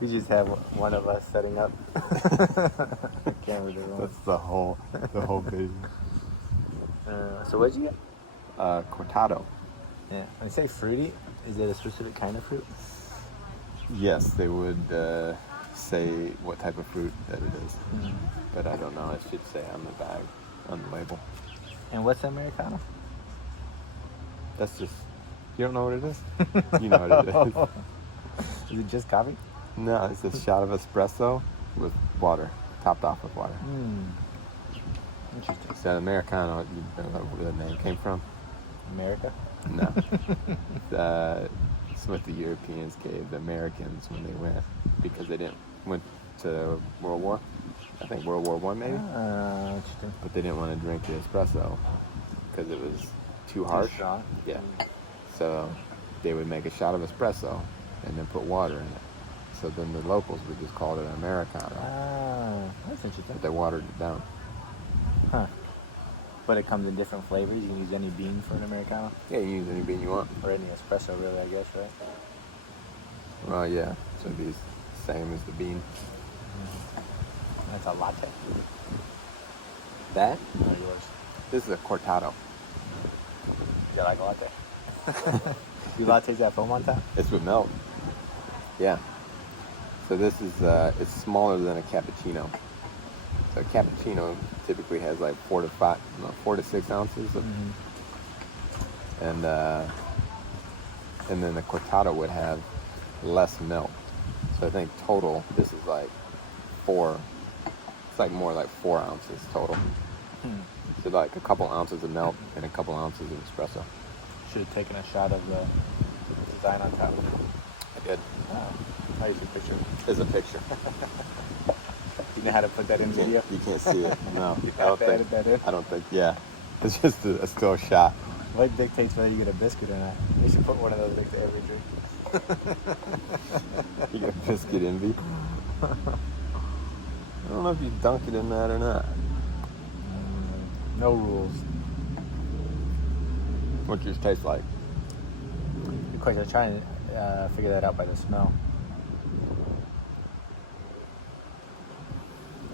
You just have one of us setting up. Camera doing. That's the whole video. So what'd you get? Cortado. Yeah. When you say fruity, is it a specific kind of fruit? Yes, they would say what type of fruit that it is, but I don't know. It should say on the bag, on the label. And what's Americano? That's just, you don't know what it is? You know what it is. Is it just coffee? No, it's a shot of espresso with water, topped off with water. Interesting. So Americano, you know where the name came from? America? No. It's what the Europeans gave the Americans when they went, because they went to World War. I think World War I maybe. Interesting. But they didn't want to drink the espresso because it was too harsh. strong? Yeah. So they would make a shot of espresso and then put water in it. So then the locals would just call it an Americano. That's interesting. But they watered it down. Huh. But it comes in different flavors. You can use any bean for an Americano? Yeah, you use any bean you want. Or any espresso, really, I guess, right? Well, yeah. So it'd be the same as the bean. That's a latte. That? Or yours? This is a cortado. You like a latte? Do lattes have foam on top? It's with milk. Yeah. So this is, it's smaller than a cappuccino. So a cappuccino typically has like 4 to 6 ounces of, and then the cortado would have less milk. So I think total, this is like 4. It's like more like 4 ounces total. So like a couple ounces of milk and a couple ounces of espresso. Should have taken a shot of the design on top. I did. I used a picture. There's a picture. You know how to put that in video? You can't see it. No. You have to edit that in? I don't think. Yeah. It's just a still shot. What dictates whether you get a biscuit or not? You should put one of those next to every drink. You get a biscuit envy. I don't know if you dunk it in that or not. No rules. What yours taste like? Good question. I was trying to figure that out by the smell.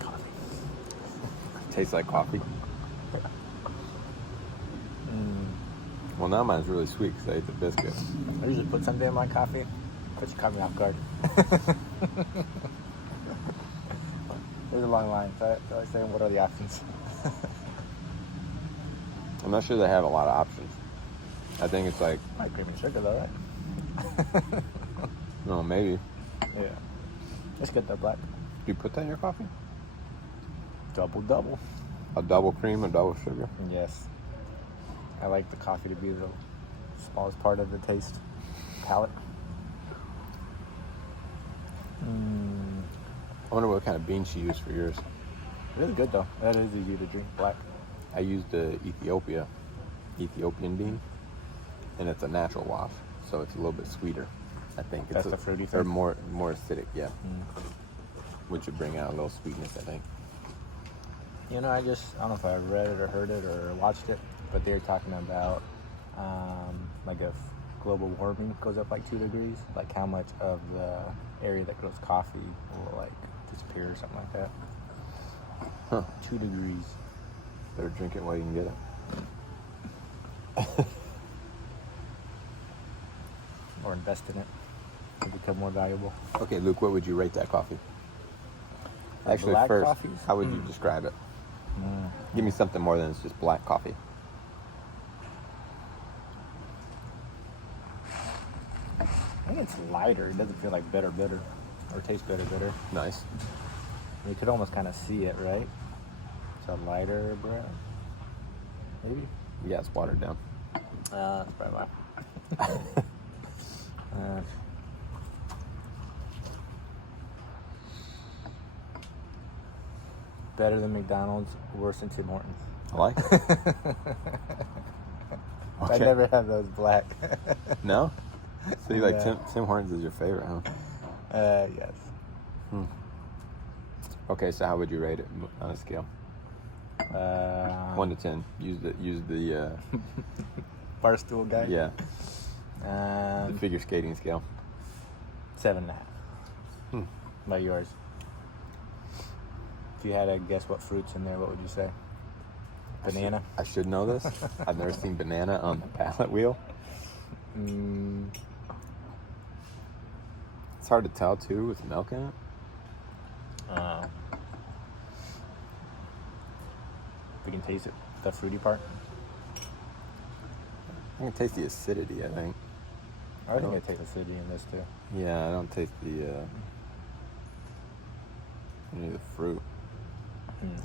Coffee. Tastes like coffee. Well, now mine's really sweet because I ate the biscuit. I usually put something in my coffee, but you caught me off guard. There's a long line, so I was saying, what are the options? I'm not sure they have a lot of options. I think it's like, My cream and sugar, though, right? no, maybe. Yeah. Let's get the black. Do you put that in your coffee? Double. A double cream, a double sugar? Yes. I like the coffee to be the smallest part of the taste palette. I wonder what kind of beans she used for yours. Really good, though. That is easy to drink black. I used the Ethiopian bean, and it's a natural wash, so it's a little bit sweeter. I think That's it's the fruity or thing? more acidic, yeah. Which would bring out a little sweetness, I think. You know, I don't know if I read it or heard it or watched it, but they were talking about like if global warming goes up like 2 degrees, like how much of the area that grows coffee will like disappear or something like that. Huh. 2 degrees. Better drink it while you can get it. Or invest in it to become more valuable. Okay, Luke, what would you rate that coffee? Actually, Black first, coffees? how would you describe it? Give me something more than it's just black coffee. I think it's lighter. It doesn't feel like bitter or taste bitter. Nice. You could almost kind of see it, right? It's a lighter brown. Maybe? Yeah, it's watered down. That's probably why. Better than McDonald's, worse than Tim Hortons. I like it. I never have those black. No? So you like No. Tim Hortons is your favorite, huh? Yes. Okay, so how would you rate it on a scale? 1 to 10. Use the Barstool guy? the figure skating scale. 7.5. Hmm. By yours. If you had to guess what fruit's in there, what would you say? Banana? I should know this. I've never seen banana on the pallet wheel. Mm, It's hard to tell too with milk in it. we can taste it, the fruity part. I can taste the acidity, I think. I think I taste acidity in this too. Yeah, I don't taste any of the fruit. Mm.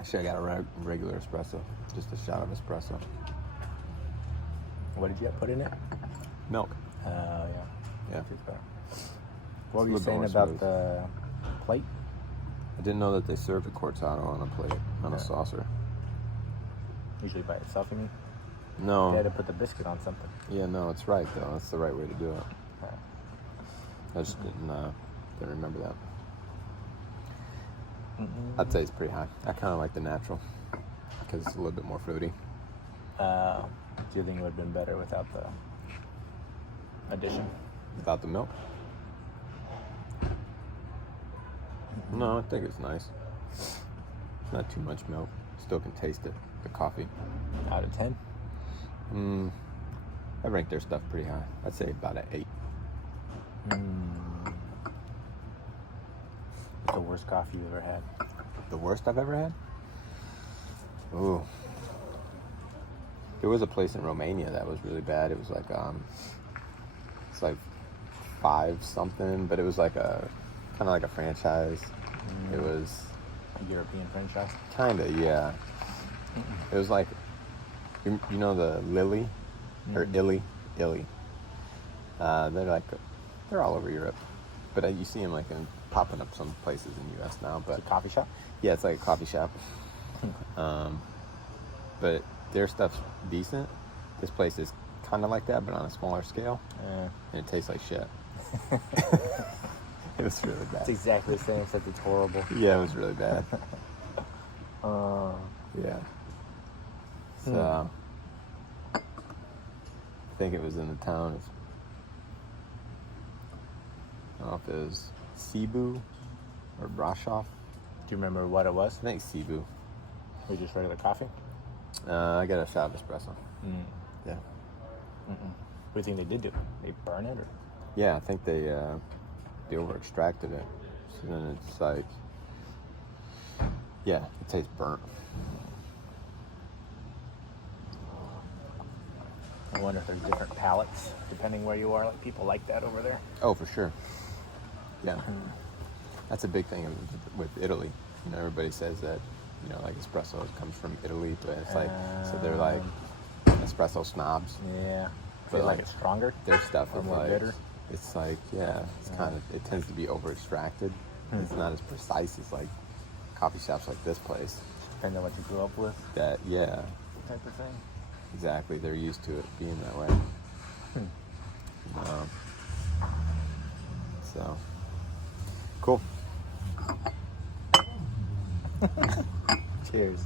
Actually, I got a regular espresso. Just a shot of espresso. What did you put in it? Milk. Oh, yeah. Yeah. Tastes better. What were It's you a little saying bit more about smooth. the plate? I didn't know that they served a cortado on a plate, on Yeah. a saucer. Usually by itself, you mean? No. They had to put the biscuit on something. Yeah, no, it's right though. That's the right way to do it. Okay. I just didn't remember that. Mm-mm. I'd say it's pretty high. I kind of like the natural because it's a little bit more fruity. Do you think it would have been better without the addition? Without the milk? No, I think it's nice. It's not too much milk. Still can taste it. The coffee. Out of 10? I rank their stuff pretty high. I'd say about an 8. What's the worst coffee you've ever had? The worst I've ever had? Ooh. There was a place in Romania that was really bad. It was like it's like 5 something, but it was like a kind of like a franchise. It was A European franchise? kind of, yeah. It was like you know the Lily or Illy. They're all over Europe, but you see them like popping up some places in the U.S. now. But It's a coffee shop? yeah, it's like a coffee shop. But their stuff's decent. This place is kind of like that, but on a smaller scale, Yeah. and it tastes like shit. It was really bad. It's exactly the same, except it's horrible. Yeah, it was really bad. Yeah. So, I think it was in the town of, I don't know if it was Cebu or Brasov. Do you remember what it was? I think Cebu. Was it just regular coffee? I got a shot of espresso. Yeah. What do you think they did do? They burn it or? Yeah, I think they over extracted it. So then it's like, yeah, it tastes burnt. I wonder if there's different palates depending where you are. Like people like that over there. Oh, for sure. Yeah. That's a big thing with Italy. You know, everybody says that, you know, like espresso comes from Italy, but it's like, so they're like espresso snobs. Yeah. But Feel like like it's stronger. Their stuff Or is more like, bitter? it's like, yeah, it's kind of, it tends to be over extracted. It's not as precise as like coffee shops like this place. Depending on what you grew up with, That, yeah, type of thing. exactly. They're used to it being that way. So, cool. Cheers.